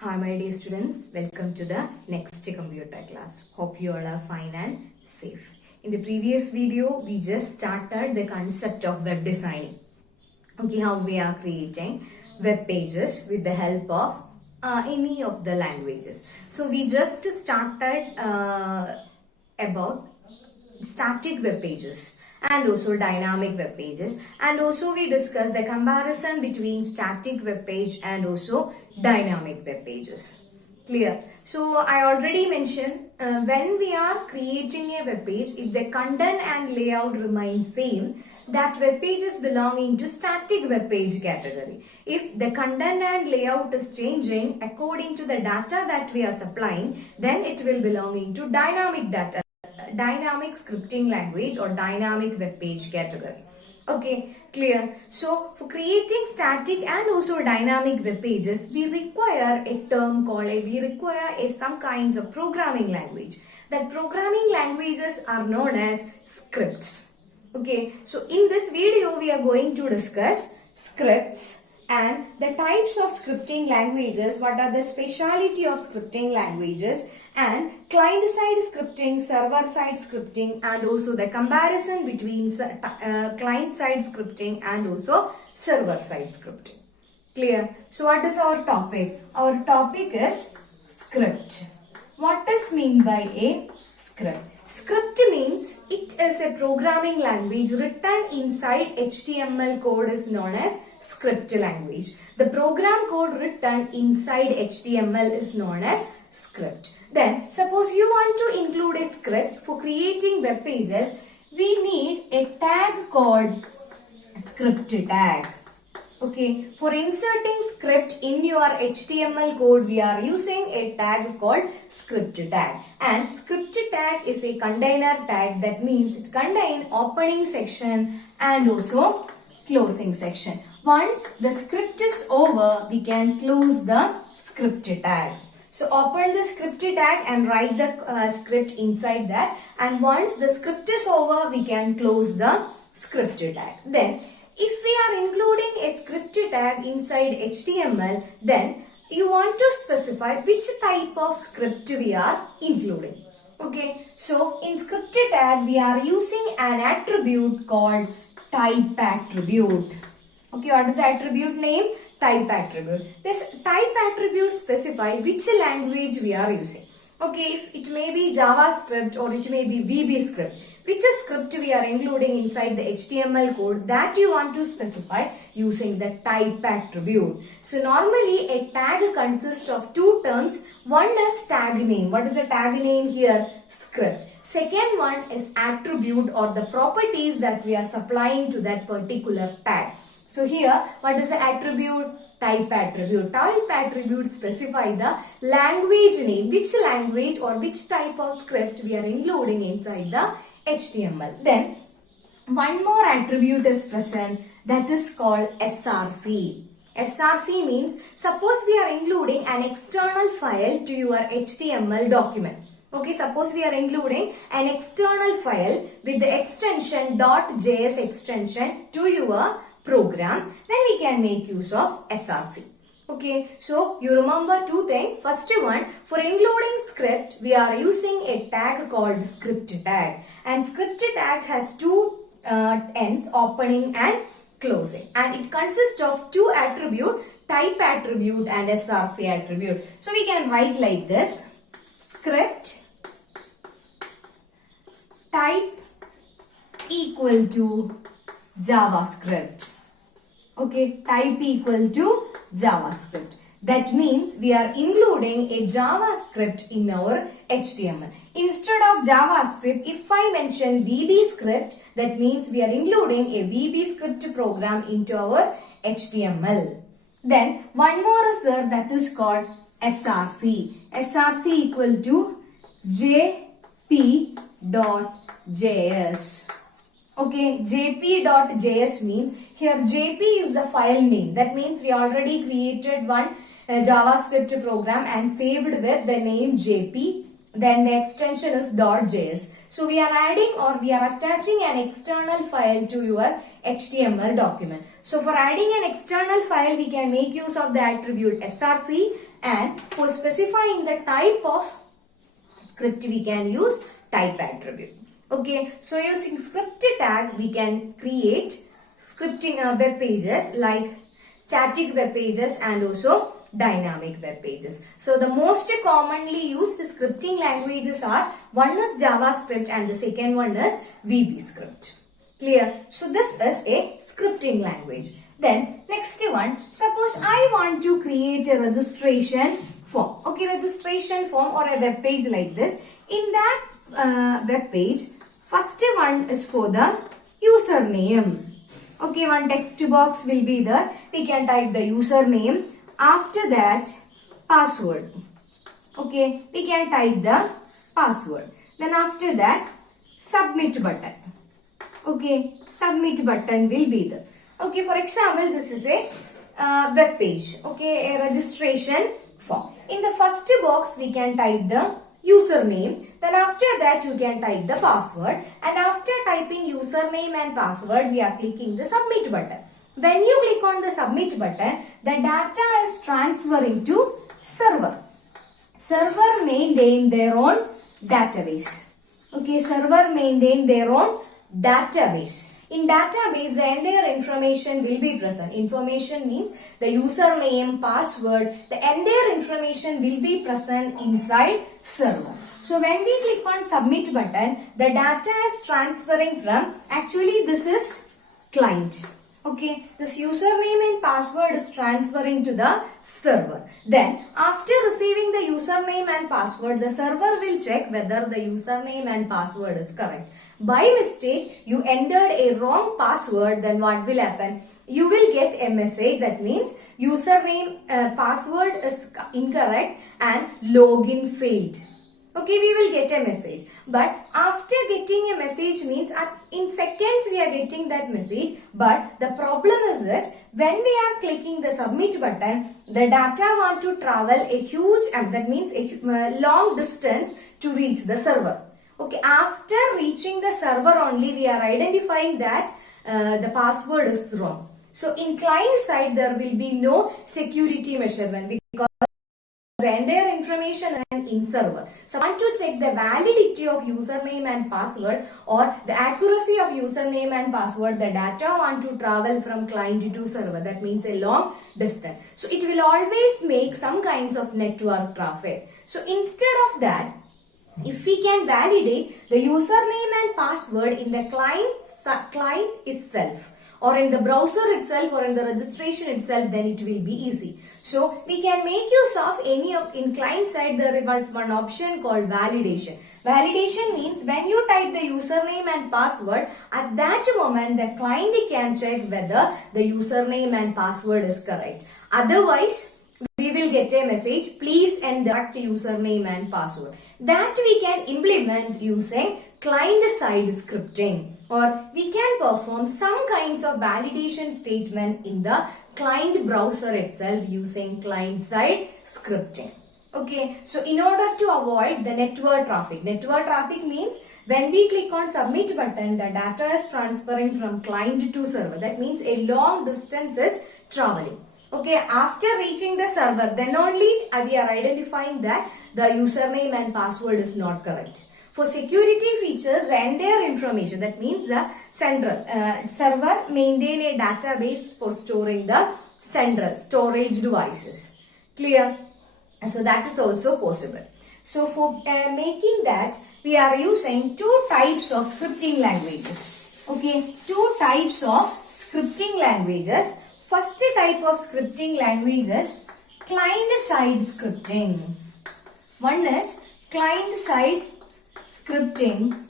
Hi my dear students, welcome to the next computer class. Hope you all are fine and safe. In the previous video, we just started the concept of web designing. Okay, how we are creating web pages with the help of any of the languages. So we just started about static web pages and also dynamic web pages, and also we discussed the comparison between static web page and also dynamic web pages. Clear? So I already mentioned when we are creating a web page, if the content and layout remain same, that web page is belonging to static web page category. If the content and layout is changing according to the data that we are supplying, then it will belonging to dynamic scripting language or dynamic web page category. Okay, clear? So for creating static and also dynamic web pages, we require a term called some kinds of programming language. That programming languages are known as scripts. Okay, so in this video we are going to discuss scripts and the types of scripting languages, what are the speciality of scripting languages, and client-side scripting, server-side scripting, and also the comparison between client-side scripting and also server-side scripting. Clear? So what is our topic? Our topic is script. What is mean by a script? Script means it is a programming language written inside HTML code is known as script language. The program code written inside HTML is known as script. Then suppose you want to include a script for creating web pages, we need a tag called script tag. Okay, for inserting script in your HTML code, we are using a tag called script tag. And script tag is a container tag, that means it contains opening section and also closing section. Once the script is over, we can close the script tag. So open the script tag and write the script inside that. And once the script is over, we can close the script tag. Then if we are including a script tag inside HTML, then you want to specify which type of script we are including. Okay, so in script tag we are using an attribute called type attribute. Okay, what is the attribute name? Type attribute. This type attribute specify which language we are using. Okay, if it may be JavaScript or it may be VB script. Which script we are including inside the HTML code, that you want to specify using the type attribute. So normally a tag consists of two terms. One is tag name. What is the tag name here? Script. Second one is attribute or the properties that we are supplying to that particular tag. So here, what is the attribute? Type attribute. Type attribute specify the language name, which language or which type of script we are including inside the HTML. Then one more attribute is present, that is called SRC. SRC means suppose we are including an external file to your HTML document. Okay, suppose we are including an external file with the extension .js extension to your program, then we can make use of SRC. Okay, so you remember two things. First one, for including script, we are using a tag called script tag. And script tag has two ends, opening and closing. And it consists of two attributes, type attribute and SRC attribute. So we can write like this: script type equal to JavaScript. Okay, type equal to JavaScript. That means we are including a JavaScript in our HTML. Instead of JavaScript, if I mention VB script, that means we are including a VB script program into our HTML. Then one more is there, that is called SRC. SRC equal to jp.js. Okay, jp.js means here JP is the file name. That means we already created one JavaScript program and saved with the name JP. Then the extension is .js. So we are adding or we are attaching an external file to your HTML document. So for adding an external file, we can make use of the attribute SRC. And for specifying the type of script, we can use type attribute. Okay, so using script tag, we can create scripting web pages like static web pages and also dynamic web pages. So the most commonly used scripting languages are, one is JavaScript and the second one is VB script. Clear? So this is a scripting language. Then next one, suppose I want to create a registration form. Okay, registration form or a web page like this. In that web page, first one is for the username. Okay, one text box will be there. We can type the username. After that, password. Okay, we can type the password. Then after that, submit button. Okay, submit button will be there. Okay, for example, this is a web page. Okay, a registration form. In the first box, we can type the username. Then after that, you can type the password. And after typing username and password, we are clicking the submit button. When you click on the submit button, the data is transferring to server. Server maintain their own database. Okay, server maintain their own database. In database, the entire information will be present. Information means the username, password, the entire information will be present inside server. So when we click on submit button, the data is transferring from, actually this is client. Okay, this username and password is transferring to the server. Then after receiving the username and password, the server will check whether the username and password is correct. By mistake, you entered a wrong password, then what will happen? You will get a message that means username password is incorrect and login failed. Okay, we will get a message. But after getting a message means in seconds we are getting that message. But the problem is this, when we are clicking the submit button, the data want to travel a huge, that means a long distance to reach the server. Okay, after reaching the server only, we are identifying that the password is wrong. So in client side, there will be no security measurement because the entire information is in server. So I want to check the validity of username and password or the accuracy of username and password. The data want to travel from client to server. That means a long distance. So it will always make some kinds of network traffic. So instead of that, if we can validate the username and password in the client itself, or in the browser itself, or in the registration itself, then it will be easy. So we can make use of any of, in client side there was one option called validation. Validation means when you type the username and password, at that moment the client can check whether the username and password is correct. Otherwise, we will get a message, please enter username and password. That we can implement using client-side scripting, or we can perform some kinds of validation statement in the client browser itself using client-side scripting. Okay, so in order to avoid the network traffic means when we click on submit button, the data is transferring from client to server. That means a long distance is traveling. Okay, after reaching the server, then only we are identifying that the username and password is not correct. For security features, the entire information, that means the central server maintain a database for storing the central storage devices. Clear? So that is also possible. So for making that, we are using two types of scripting languages. Okay, two types of scripting languages. First type of scripting language is client-side scripting. One is client-side scripting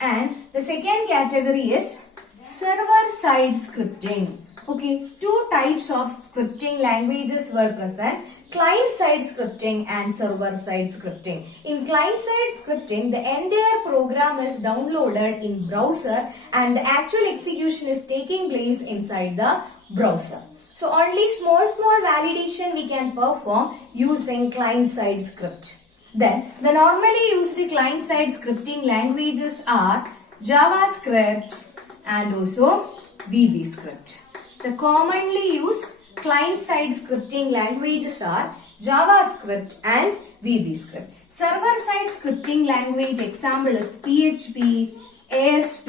and the second category is server-side scripting. Okay, two types of scripting languages were present, client-side scripting and server-side scripting. In client-side scripting, the entire program is downloaded in browser and the actual execution is taking place inside the browser. So only small validation we can perform using client-side script. Then the normally used client-side scripting languages are JavaScript and also VB script. The commonly used client-side scripting languages are JavaScript and VB script. Server-side scripting language example is PHP, ASP,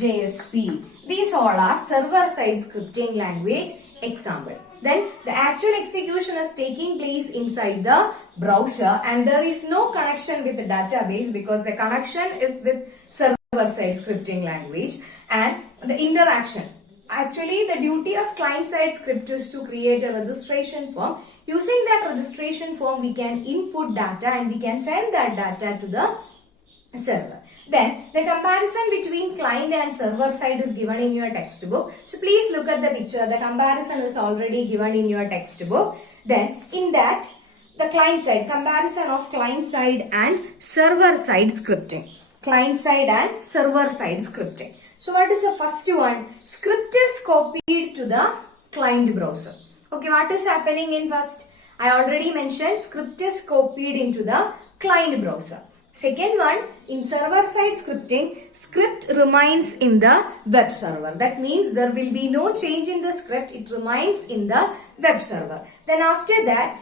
JSP. These all are server-side scripting language example. Then the actual execution is taking place inside the browser and there is no connection with the database because the connection is with server-side scripting language and the interaction. Actually, the duty of client-side script is to create a registration form. Using that registration form, we can input data and we can send that data to the server. Then, the comparison between client and server side is given in your textbook. So, please look at the picture. The comparison is already given in your textbook. Then, in that, the client side, comparison of client side and server side scripting. Client side and server side scripting. So, what is the first one? Script is copied to the client browser. Okay, what is happening in first? I already mentioned script is copied into the client browser. Second one, in server-side scripting, script remains in the web server. That means there will be no change in the script. It remains in the web server. Then after that,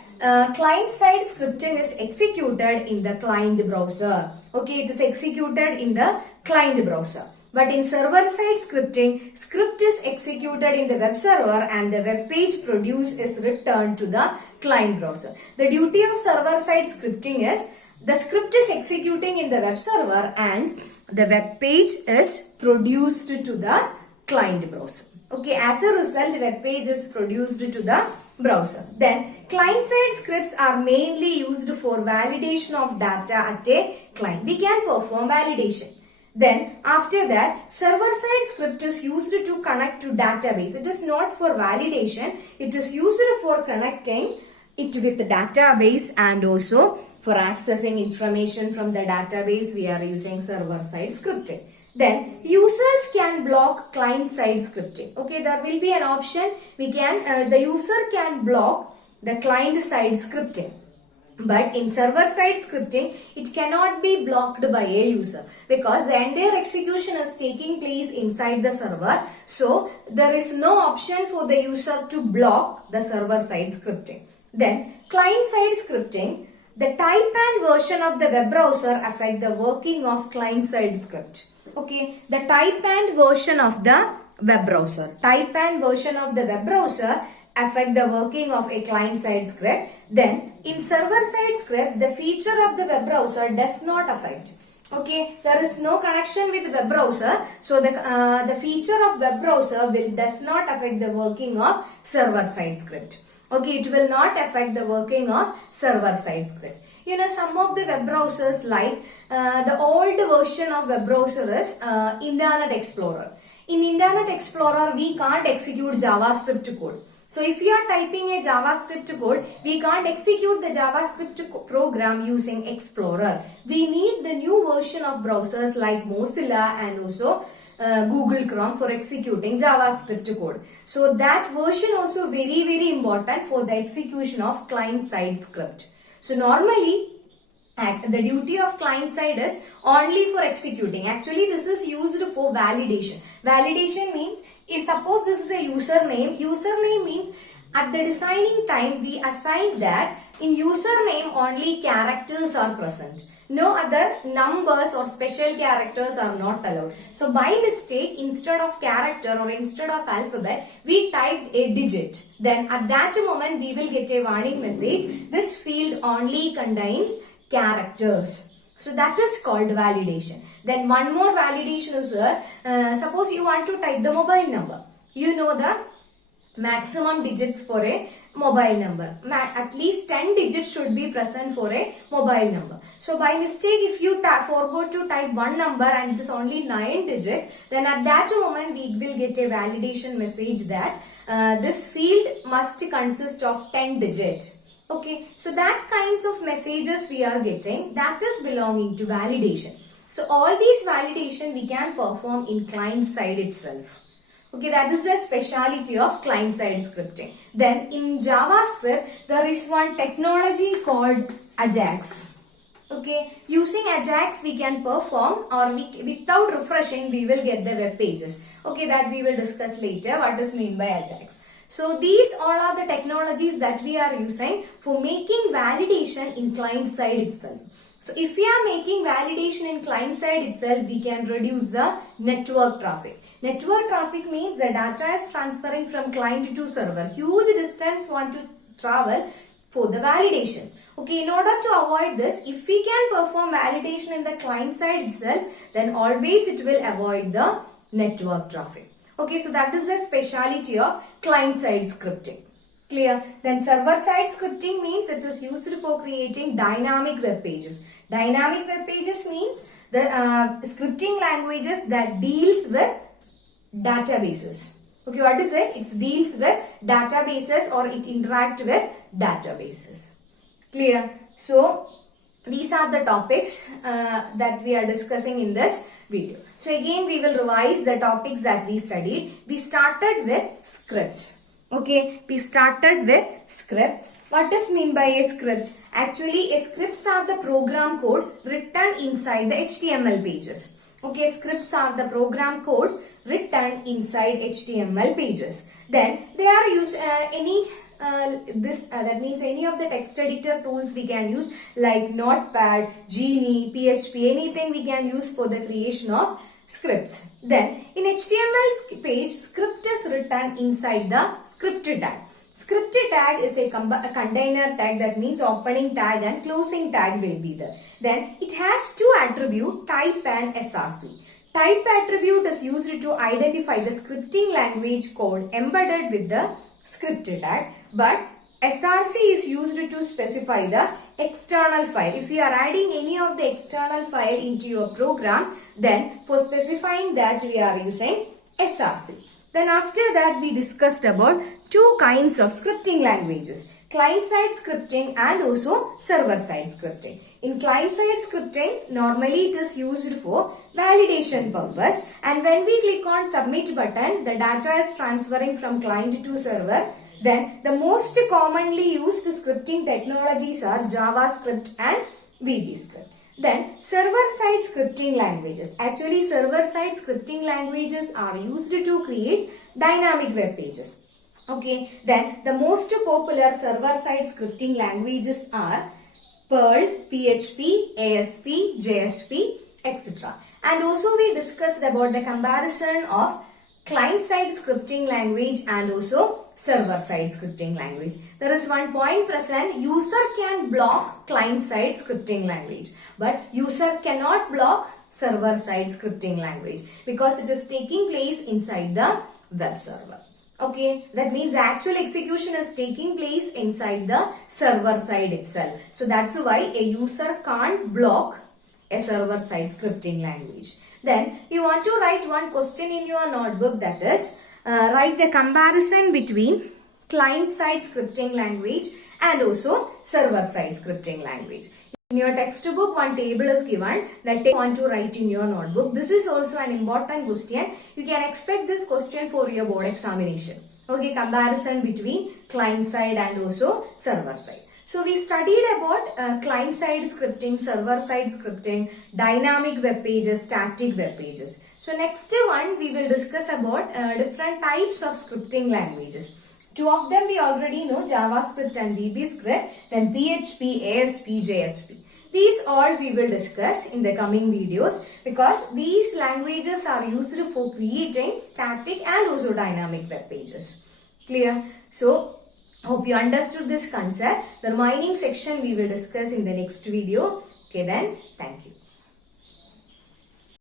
client-side scripting is executed in the client browser. Okay, it is executed in the client browser. But in server-side scripting, script is executed in the web server and the web page produced is returned to the client browser. The duty of server-side scripting is the script is executing in the web server and the web page is produced to the client browser. Okay, as a result, the web page is produced to the browser. Then, client-side scripts are mainly used for validation of data at a client. We can perform validation. Then, after that, server-side script is used to connect to database. It is not for validation. It is used for connecting it with the database and also for accessing information from the database, we are using server-side scripting. Then, users can block client-side scripting. Okay, there will be an option. The user can block the client-side scripting. But in server-side scripting, it cannot be blocked by a user because the entire execution is taking place inside the server. So, there is no option for the user to block the server-side scripting. Then, client-side scripting. The type and version of the web browser affect the working of client-side script. Okay, the type and version of the web browser. Type and version of the web browser affect the working of a client-side script. Then, in server-side script, the feature of the web browser does not affect. Okay, there is no connection with the web browser. So, the feature of web browser does not affect the working of server-side script. Okay, it will not affect the working of server-side script. You know, some of the web browsers like the old version of web browser is Internet Explorer. In Internet Explorer, we can't execute JavaScript code. So, if you are typing a JavaScript code, we can't execute the JavaScript program using Explorer. We need the new version of browsers like Mozilla and also Google Chrome for executing JavaScript code. So that version also very important for the execution of client-side script. So normally the duty of client side is only for executing. Actually this is used for validation. Validation means if suppose this is a username. Username means at the designing time we assign that in username only characters are present. No other numbers or special characters are not allowed. So by mistake, instead of character or instead of alphabet, we typed a digit. Then at that moment, we will get a warning message. This field only contains characters. So that is called validation. Then one more validation is suppose you want to type the mobile number. You know the maximum digits for a mobile number. At least 10 digits should be present for a mobile number. So by mistake if you forgot to type one number and it is only 9 digit, then at that moment we will get a validation message that this field must consist of 10 digits. Okay, so that kinds of messages we are getting, that is belonging to validation. So all these validation we can perform in client side itself. Okay, that is the speciality of client-side scripting. Then in JavaScript, there is one technology called Ajax. Okay, using Ajax we can perform or without refreshing we will get the web pages. Okay, that we will discuss later what is meant by Ajax. So these all are the technologies that we are using for making validation in client side itself. So if we are making validation in client side itself, we can reduce the network traffic. Network traffic means the data is transferring from client to server. Huge distance want to travel for the validation. Okay, in order to avoid this, if we can perform validation in the client side itself, then always it will avoid the network traffic. Okay, so that is the speciality of client side scripting. Clear? Then server side scripting means it is used for creating dynamic web pages. Dynamic web pages means the scripting languages that deals with databases. Okay, what is it? It deals with databases or it interacts with databases. Clear? So, these are the topics that we are discussing in this video. So, again we will revise the topics that we studied. We started with scripts. Okay, we started with scripts. What does mean by a script? Actually, scripts are the program code written inside the HTML pages. Okay, scripts are the program codes written inside HTML pages. Then they are used that means any of the text editor tools we can use like Notepad, Genie, PHP, anything we can use for the creation of scripts. Then in HTML page, script is written inside the script tag. Script tag is a container tag, that means opening tag and closing tag will be there. Then it has two attributes, type and src. Type attribute is used to identify the scripting language code embedded with the script tag, but src is used to specify the external file. If you are adding any of the external file into your program, then for specifying that we are using src. Then after that we discussed about two kinds of scripting languages, client-side scripting and also server-side scripting. In client-side scripting, normally it is used for validation purpose, and when we click on submit button, the data is transferring from client to server. Then the most commonly used scripting technologies are JavaScript and VBScript. Then server-side scripting languages. Actually, server-side scripting languages are used to create dynamic web pages. Okay, then the most popular server-side scripting languages are Perl, PHP, ASP, JSP, etc. And also we discussed about the comparison of client-side scripting language and also server-side scripting language. There is one point present, user can block client-side scripting language, but user cannot block server-side scripting language because it is taking place inside the web server. Okay, that means actual execution is taking place inside the server side itself. So that's why a user can't block a server-side scripting language. Then you want to write one question in your notebook, that is, write the comparison between client-side scripting language and also server-side scripting language. In your textbook, one table is given that you want to write in your notebook. This is also an important question. You can expect this question for your board examination. Okay, comparison between client-side and also server-side. So we studied about client-side scripting, server-side scripting, dynamic web pages, static web pages. So next one we will discuss about different types of scripting languages. Two of them we already know, JavaScript and VBScript, then PHP, ASP, JSP. These all we will discuss in the coming videos because these languages are used for creating static and also dynamic web pages. Clear? So, hope you understood this concept. The remaining section we will discuss in the next video. Okay then, thank you.